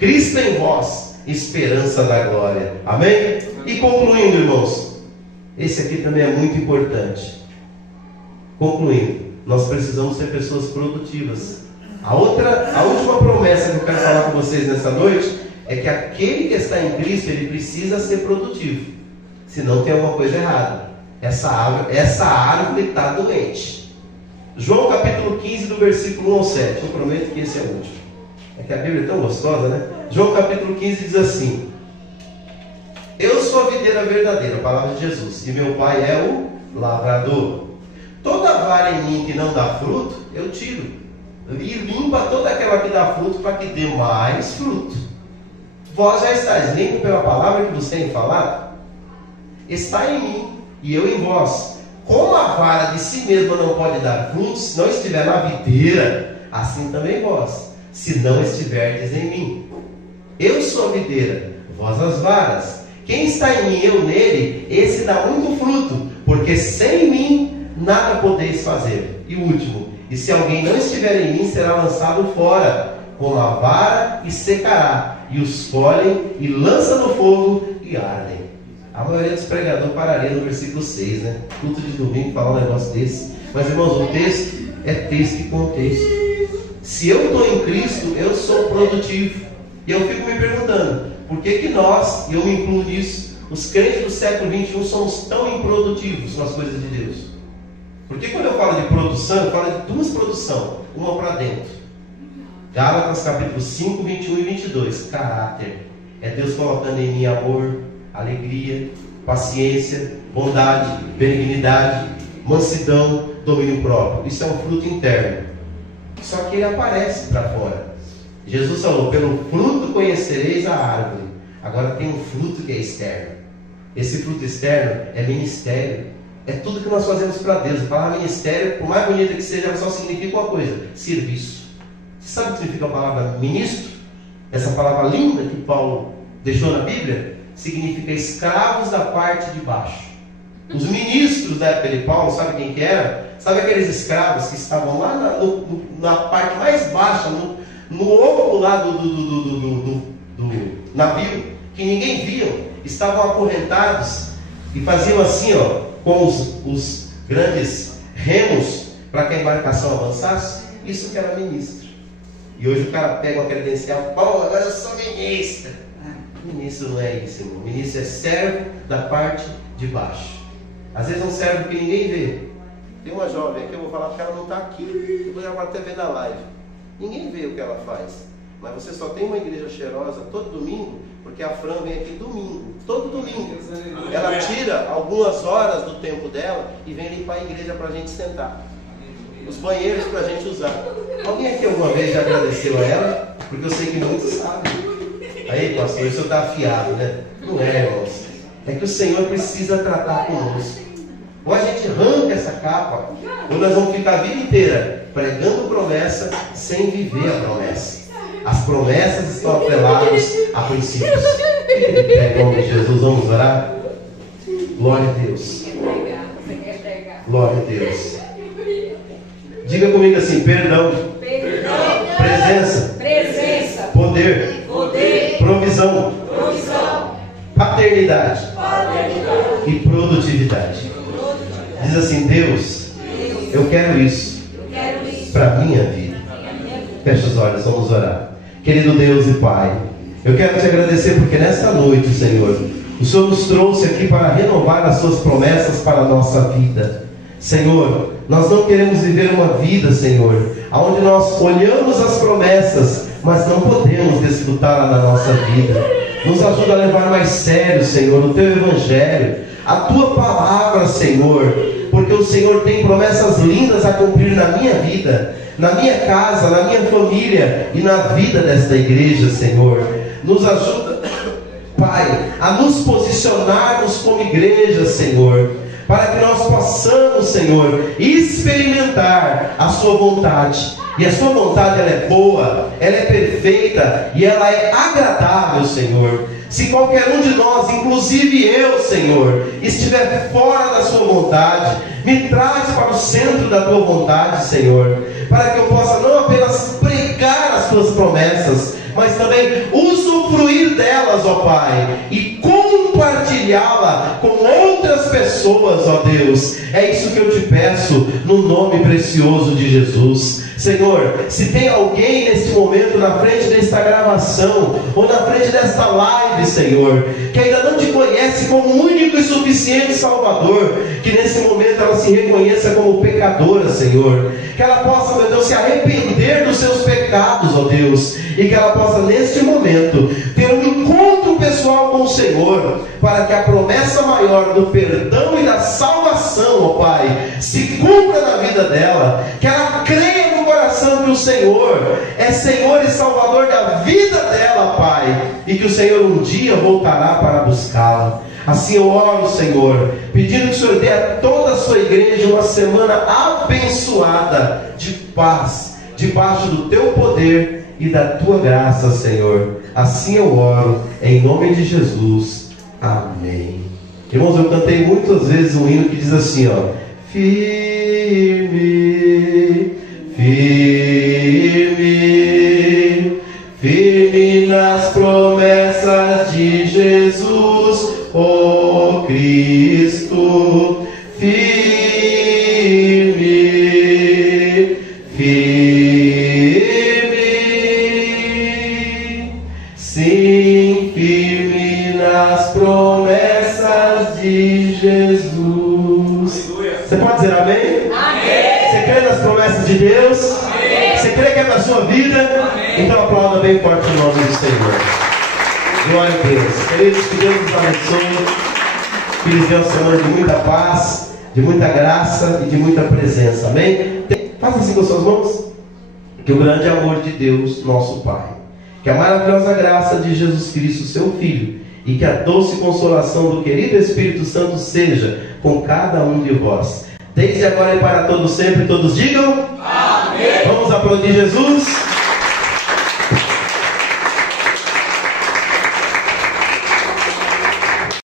Cristo em vós, esperança da glória. Amém? E concluindo, irmãos, esse aqui também é muito importante. Concluindo, nós precisamos ser pessoas produtivas. A última promessa que eu quero falar com vocês nessa noite é que aquele que está em Cristo, ele precisa ser produtivo. Senão tem alguma coisa errada. Essa árvore está doente. João capítulo 15, do versículo 1 ao 7. Eu prometo que esse é o último. É que a Bíblia é tão gostosa, né? João capítulo 15 diz assim: eu sou a videira verdadeira, a palavra de Jesus, e meu pai é o lavrador. Toda vara em mim que não dá fruto, eu tiro, e limpa toda aquela que dá fruto, para que dê mais fruto. Vós já estáis limpos pela palavra que vos tenho falado. Está em mim, e eu em vós. Como a vara de si mesma não pode dar frutos, se não estiver na videira, assim também vós, se não estiverdes em mim. Eu sou a videira, vós as varas. Quem está em mim, eu nele, esse dá muito fruto, porque sem mim nada podeis fazer. E o último: e se alguém não estiver em mim, será lançado fora com a vara e secará, e os colhem e lança no fogo e ardem. A maioria dos pregadores pararia no versículo 6, né? Culto de domingo falar um negócio desse. Mas, irmãos, o texto é texto e contexto. Se eu estou em Cristo, eu sou produtivo. E eu fico me perguntando, por que nós, e eu me incluo nisso, os crentes do século XXI somos tão improdutivos nas coisas de Deus? Porque quando eu falo de produção, eu falo de duas produções, uma para dentro. Gálatas capítulo 5, 21 e 22. Caráter. É Deus colocando em mim amor, alegria, paciência, bondade, benignidade, mansidão, domínio próprio. Isso é um fruto interno. Só que ele aparece para fora. Jesus falou: pelo fruto conhecereis a árvore. Agora tem um fruto que é externo. Esse fruto externo é ministério. É tudo que nós fazemos para Deus. A palavra ministério, por mais bonita que seja, ela só significa uma coisa: serviço. Você sabe o que significa a palavra ministro? Essa palavra linda que Paulo deixou na Bíblia significa escravos da parte de baixo. Os ministros da época de Paulo, sabe quem que era? Sabe aqueles escravos que estavam lá na parte mais baixa, no oco lá do navio, que ninguém via, estavam acorrentados e faziam assim, ó, com os grandes remos para que a embarcação avançasse? Isso que era ministro. E hoje o cara pega uma credencial: pô, agora eu sou ministro. Ministro não é isso, irmão. Ministro é servo da parte de baixo. Às vezes é um servo que ninguém vê. Tem uma jovem aqui, eu vou falar porque ela não está aqui, depois ela vai até ver na live. Ninguém vê o que ela faz. Mas você só tem uma igreja cheirosa todo domingo, porque a Fran vem aqui domingo, todo domingo. Ela tira algumas horas do tempo dela e vem limpar a igreja para a gente sentar. Os banheiros para a gente usar. Alguém aqui alguma vez já agradeceu a ela? Porque eu sei que muitos sabem. Aí, pastor, isso está afiado, né? Não é, irmãos. É que o Senhor precisa tratar conosco. Ou a gente arranca essa capa, ou nós vamos ficar a vida inteira pregando promessa sem viver a promessa. As promessas estão atreladas a princípios. Em nome de Jesus, vamos orar? Glória a Deus. Glória a Deus. Diga comigo assim: perdão, presença, poder, provisão, paternidade e produtividade. Diz assim: Deus, eu quero isso para a minha vida. Fecha os olhos, vamos orar. Querido Deus e Pai, eu quero te agradecer porque nesta noite, Senhor, o Senhor nos trouxe aqui para renovar as suas promessas para a nossa vida. Senhor, nós não queremos viver uma vida, Senhor, onde nós olhamos as promessas, mas não podemos desfrutá-la na nossa vida. Nos ajuda a levar mais sério, Senhor, o Teu Evangelho, a Tua Palavra, Senhor, porque o Senhor tem promessas lindas a cumprir na minha vida, na minha casa, na minha família e na vida desta igreja, Senhor. Nos ajuda, Pai, a nos posicionarmos como igreja, Senhor, para que nós possamos, Senhor, experimentar a Sua vontade. E a Sua vontade, ela é boa, ela é perfeita e ela é agradável, Senhor. Se qualquer um de nós, inclusive eu, Senhor, estiver fora da Sua vontade, me traz para o centro da Tua vontade, Senhor, para que eu possa não apenas pregar as Tuas promessas, mas também usufruir delas, ó Pai, e compartilhá-la com outras pessoas, ó Deus. É isso que eu te peço, no nome precioso de Jesus. Senhor, se tem alguém neste momento na frente desta gravação, ou na frente desta live, Senhor, que ainda não te conhece como único e suficiente Salvador, que nesse momento ela se reconheça como pecadora, Senhor, que ela possa, meu Deus, se arrepender dos seus pecados, ó Deus, e que ela possa neste momento ter um encontro pessoal com o Senhor, para que a promessa maior do perdão e da salvação, ó Pai, se cumpra na vida dela, que ela creia no coração que o Senhor é Senhor e Salvador da vida dela, Pai, e que o Senhor um dia voltará para buscá-la. Assim eu oro, Senhor, pedindo que o Senhor dê a toda a sua igreja uma semana abençoada de paz, debaixo do Teu poder e da Tua graça, Senhor. Assim eu oro, em nome de Jesus. Amém. Irmãos, eu cantei muitas vezes um hino que diz assim, ó: firme, firme, firme nas promessas de Jesus, ó Cristo. Firme, firme, sim, firme nas promessas de Jesus. Você pode dizer amém? Amém. Você crê nas promessas de Deus? Amém. Você crê que é da sua vida? Amém. Então aplauda bem forte o nome do Senhor. Glória a Deus. Queridos, que Deus nos abençoe, que eles tenham uma semana de muita paz, de muita graça e de muita presença. Amém? Faça assim com suas mãos. Que o grande amor de Deus, nosso Pai, que a maravilhosa graça de Jesus Cristo, seu Filho, e que a doce consolação do querido Espírito Santo seja com cada um de vós, desde agora e para todos sempre. Todos digam amém. Vamos aplaudir Jesus.